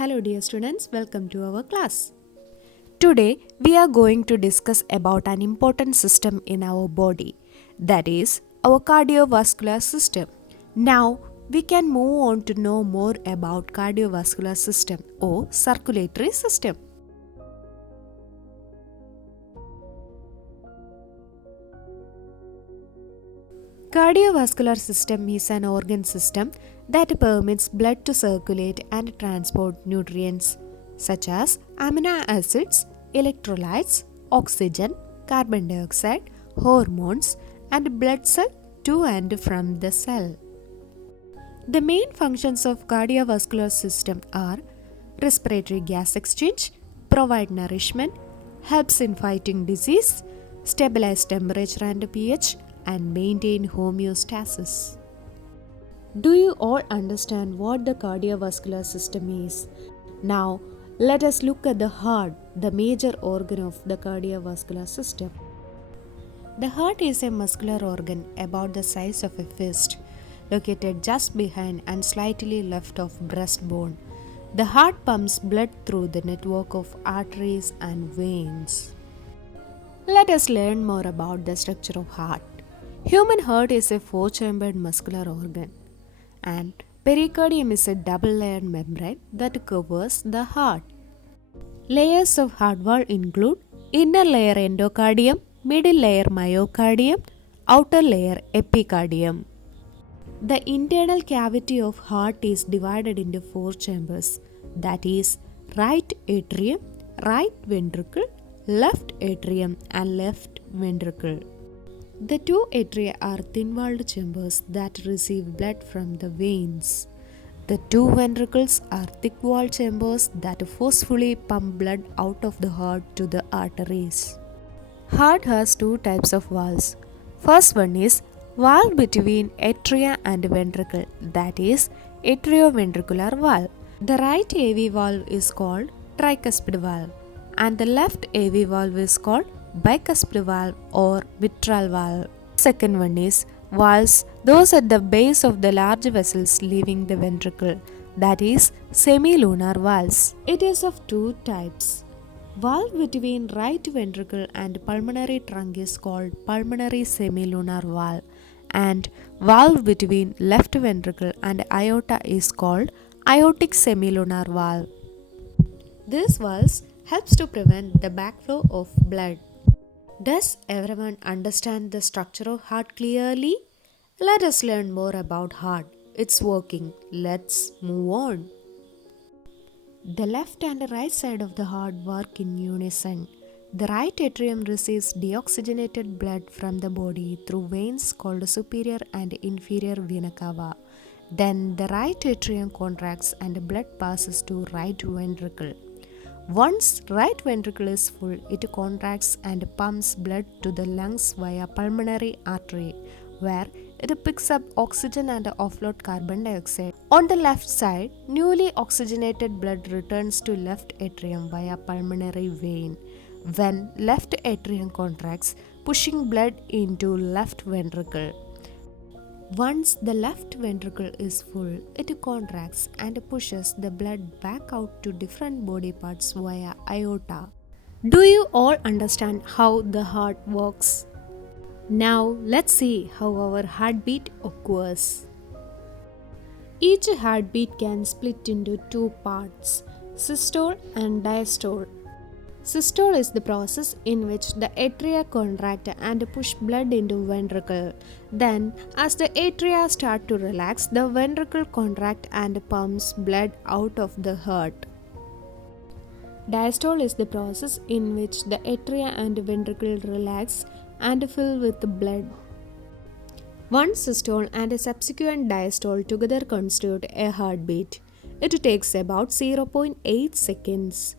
Hello dear students, welcome to our class. Today we are going to discuss about an important system in our body, that is our cardiovascular system. Now we can move on to know more about cardiovascular system or circulatory system. Cardiovascular system is an organ system that permits blood to circulate and transport nutrients such as amino acids, electrolytes, oxygen, carbon dioxide, hormones, and blood cells to and from the cell. The main functions of cardiovascular system are respiratory gas exchange, provide nourishment, helps in fighting disease, stabilize temperature and pH, and maintain homeostasis. Do you all understand what the cardiovascular system is? Now, let us look at the heart, the major organ of the cardiovascular system. The heart is a muscular organ about the size of a fist, located just behind and slightly left of breastbone. The heart pumps blood through the network of arteries and veins. Let us learn more about the structure of heart. Human heart is a four-chambered muscular organ, and pericardium is a double-layered membrane that covers the heart. Layers of heart wall include inner layer endocardium, middle layer myocardium, outer layer epicardium. The internal cavity of heart is divided into four chambers, that is right atrium, right ventricle, left atrium and left ventricle. The two atria are thin-walled chambers that receive blood from the veins. The two ventricles are thick-walled chambers that forcefully pump blood out of the heart to the arteries. Heart has two types of valves. First one is valve between atria and ventricle, that is atrioventricular valve. The right AV valve is called tricuspid valve and the left AV valve is called bicuspid valve or mitral valve. Second one is valves, those at the base of the large vessels leaving the ventricle, that is semilunar valves. It is of two types. Valve between right ventricle and pulmonary trunk is called pulmonary semilunar valve, and valve between left ventricle and aorta is called aortic semilunar valve. These valves helps to prevent the backflow of blood. Does everyone understand the structure of heart clearly? Let us learn more about heart. It's working. Let's move on. The left and right side of the heart work in unison. The right atrium receives deoxygenated blood from the body through veins called superior and inferior vena cava. Then the right atrium contracts and blood passes to right ventricle. Once right ventricle is full, it contracts and pumps blood to the lungs via pulmonary artery, where it picks up oxygen and offloads carbon dioxide. On the left side, newly oxygenated blood returns to left atrium via pulmonary vein, when left atrium contracts, pushing blood into left ventricle. Once the left ventricle is full, it contracts and pushes the blood back out to different body parts via aorta. Do you all understand how the heart works? Now let's see how our heartbeat occurs. Each heartbeat can split into two parts, systole and diastole. Systole is the process in which the atria contract and push blood into ventricle. Then, as the atria start to relax, the ventricle contract and pumps blood out of the heart. Diastole is the process in which the atria and ventricle relax and fill with blood. One systole and a subsequent diastole together constitute a heartbeat. It takes about 0.8 seconds.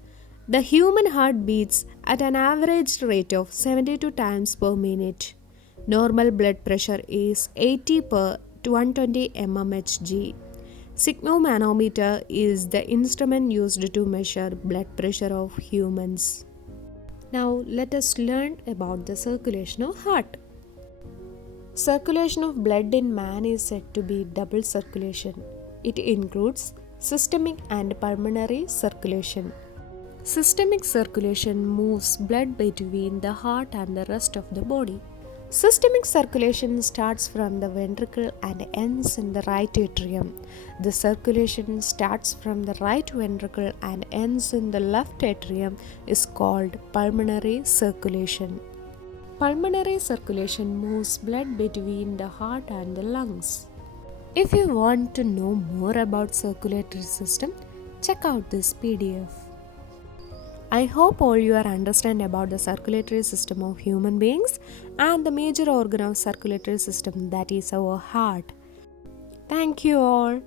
The human heart beats at an average rate of 72 times per minute. Normal blood pressure is 80 per 120 mmHg. Sphygmomanometer is the instrument used to measure blood pressure of humans. Now let us learn about the circulation of heart. Circulation of blood in man is said to be double circulation. It includes Systemic and pulmonary circulation. Systemic circulation moves blood between the heart and the rest of the body. Systemic circulation starts from the ventricle and ends in the right atrium. The circulation starts from the right ventricle and ends in the left atrium is called pulmonary circulation. Pulmonary circulation moves blood between the heart and the lungs. If you want to know more about circulatory system, check out this PDF. I hope all you are understand about the circulatory system of human beings and the major organ of circulatory system, that is our heart. Thank you all.